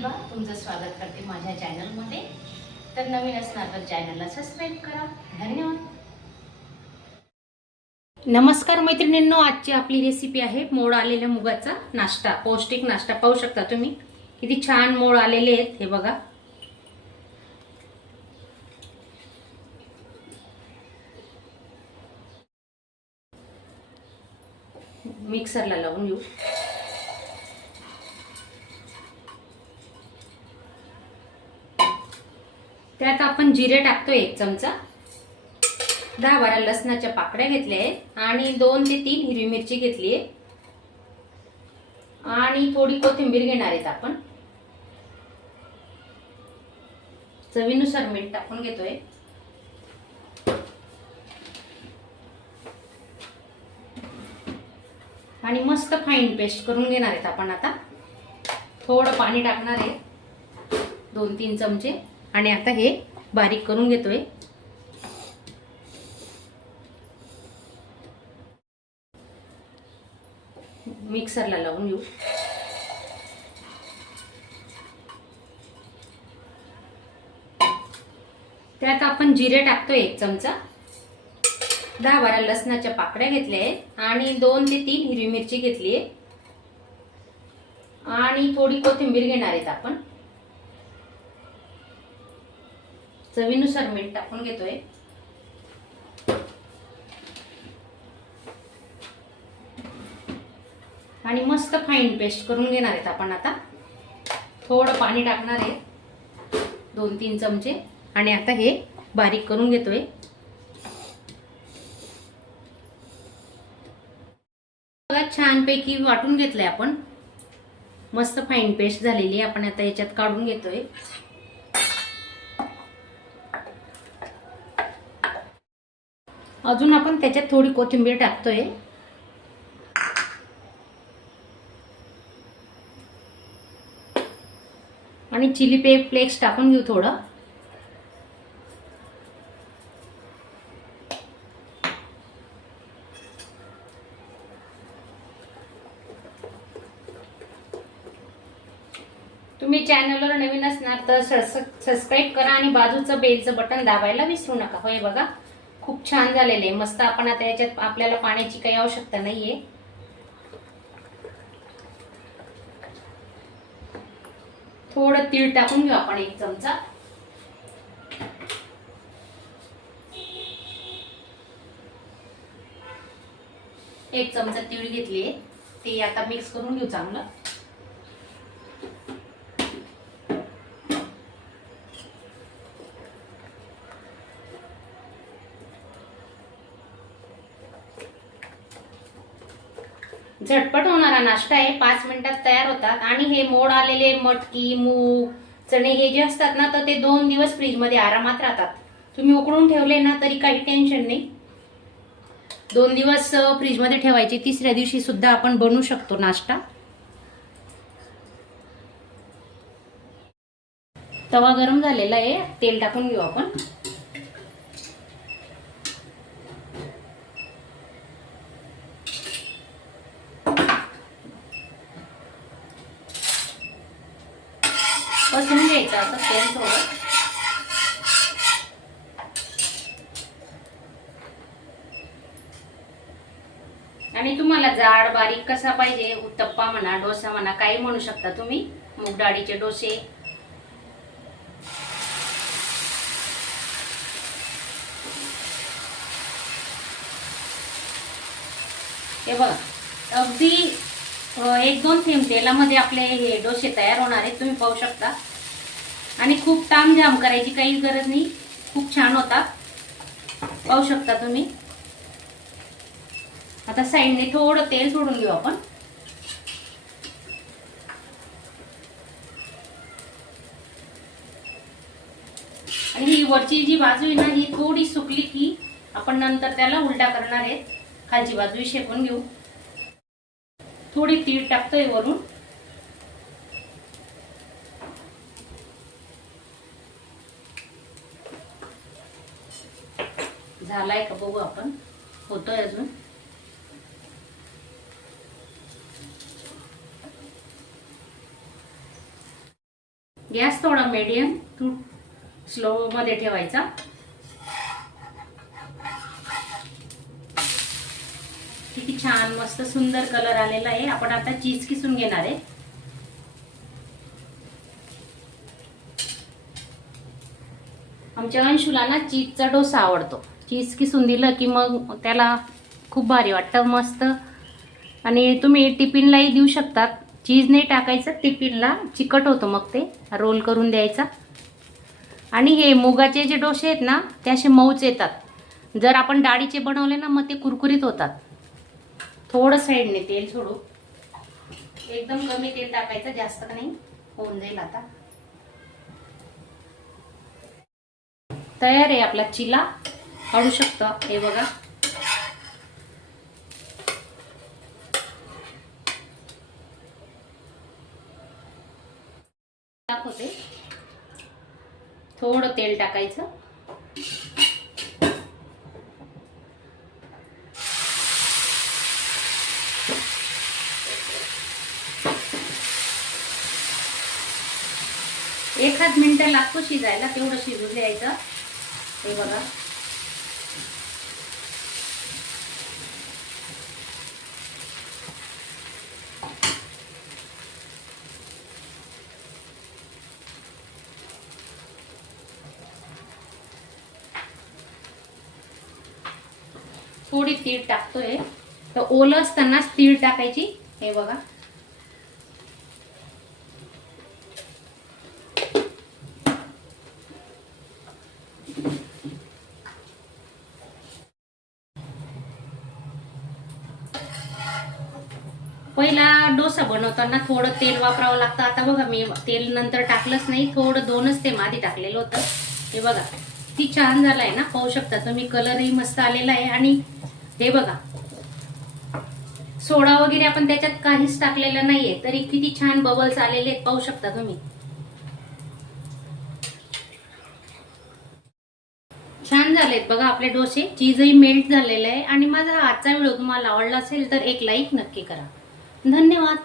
प्रतिभा तुमचं स्वागत करते माझ्या चॅनलमध्ये। तर नवीन असणार तर चॅनलला सबस्क्राइब करा। धन्यवाद। नमस्कार मैत्रिणींनो, आजची आपली रेसिपी आहे मोड आलेल्या मुगाचा नाश्ता, पौष्टिक नाश्ता। पाहू शकता तुम्ही किती छान मोड आलेले आहेत, हे बघा। मिक्सरला लावून घेऊ। त्यात आपण जिरे टाकतो 1 चमचा, 10-12 लसणाच्या पाकळ्या घेतल्या आहेत आणि 2 ते 3 हिरवी मिरची घेतली आहे आणि थोडी कोथिंबीर घेणार आहेत आपण। चवीनुसार मीठ टाकून घेतोय आणि मस्त फाईन पेस्ट करून घेणार आहेत आपण। आता थोडं पाणी टाकणार आहे, 2-3 चमचे, आणि आता हे बारीक करून घेतोय। मिक्सरला लावून घेऊ। त्यात आपण जिरे टाकतो 1 चमचा, 10-12 लसणाच्या पाकळ्या घेतल्या आहेत आणि 2 ते 3 हिरवी मिरची घेतली आहे आणि थोडी कोथिंबीर घेणार आहेत आपण। चवीनुसार मीठ टाकून घेतोय आणि मस्त फाईन पेस्ट करून घेणार आहेत आपण। आता थोडं पाणी टाकणार आहे, 2-3 चमचे, आणि आता हे बारीक करून घेतोय। बघा, छानपैकी वाटून घेतलंय आपण, मस्त फाईन पेस्ट झालेली आहे। आपण आता याच्यात काढून घेतोय। अजून आपण त्याच्यात थोडी कोथिंबीर टाकतोय आणि चिली फ्लेक्स टाकून घेऊ थोडं। तुम्ही चॅनलवर नवीन असणार तर सबस्क्राइब करा आणि बाजूचं बेलचं बटन दाबायला विसरू नका। होय बघा, खूप छान झालेले आहे, मस्त। आपण आता याच्यात आपल्याला पाण्याची काही आवश्यकता नाहीये। थोडं तीळ टाकून घेऊ आपण 1 चमचा, एक चमचा तीळ घेतलीये, ते आता मिक्स करून घेऊ चांगलं। झटपट होणारा नाश्ता आहे, 5 मिनिटात तयार होतात। आणि हे मोड आलेले मटकी, मूग, चणे हे जे असतात ना, तर ते 2 दिवस फ्रीज मध्ये आरामात राहतात। तुम्ही उकडून ठेवले ना तरी काही टेन्शन नाही, 2 दिवस फ्रीज मध्ये ठेवायचे, तिसऱ्या दिवशी सुद्धा आपण बनवू शकतो नाश्ता। तवा गरम झालेला आहे, तेल टाकून घेऊ आपण। पसरून घ्यायचं असं तेल थोडं। आणि तुम्हाला जाड बारीक कसा पाहिजे, उत्तप्पा म्हणा, डोसा म्हणा, काही म्हणू शकता तुम्ही। मूग डाळीचे डोसे, हे बघा, अगदी 1-2 थेंब तेलामध्ये आपले हे डोसे तयार होणार आहेत, तुम्ही पाहू शकता। आणि खूप तामझाम करायची काही गरज नाही, खूप छान होतात, पाहू शकता तुम्ही। आता साईडने थोडं तेल सोडून घेऊ आपण। आणि ही वरची जी बाजू आहे ना, ही थोडी सुकली की आपण नंतर त्याला उलटा करणार आहे, खालची बाजू शेकून घेऊ। थोडी तीळ टाकतोय वरून, झालाय का बघू आपण, होतोय अजून। गॅस थोडा मीडियम टू स्लो मध्ये ठेवायचा. किती छान मस्त सुंदर कलर आलेला आहे. आपण आता चीज किसून घेणार आहे. आमच्या अंशूला ना चीजचा डोसा आवडतो. चीज किसून दिलं की मग त्याला खूप भारी वाटतं, मस्त. आणि तुम्ही टिफिनलाही देऊ शकतात. चीज नाही टाकायचं टिफिनला, चिकट होतं मग ते. रोल करून द्यायचा. आणि हे मुगाचे जे डोसे आहेत ना ते असे मऊच येतात. जर आपण डाळीचे बनवले ना मग ते कुरकुरीत होतात. थोडं साईडने तेल सोडू. एकदम कमी तेल टाकायचं, जास्त नाही, होऊन जाईल. आता तयार आहे आपला चिला. काढू शकतो. हे बघा, दाखवते. थोडं तेल टाकायचं. एखाद मिनिट लागतो शिजायला, तेवढं शिजू द्यायचं. हे बघा, थोडी तीळ टाकतोय. तर ओलं असतानाच तीळ टाकायची. हे बघा, पहिला डोसा बनवताना थोडं तेल वापरावं लागतं. आता बघा, मी तेल नंतर टाकलंच नाही, थोडं 2च ते आधी टाकलेलं होतं. हे बघा किती छान झालाय ना, पाहू शकता तुम्ही. कलरही मस्त आलेला आहे. आणि हे बघा, सोडा वगैरे आपण त्याच्यात काहीच टाकलेलं नाहीये, तरी किती छान बबल्स आलेले आहेत, पाहू शकता तुम्ही. छान झालेत बघा आपले डोसे. चीजही मेल्ट झालेलं आहे. आणि माझा आजचा व्हिडिओ तुम्हाला आवडला असेल तर एक लाईक नक्की करा. धन्यवाद.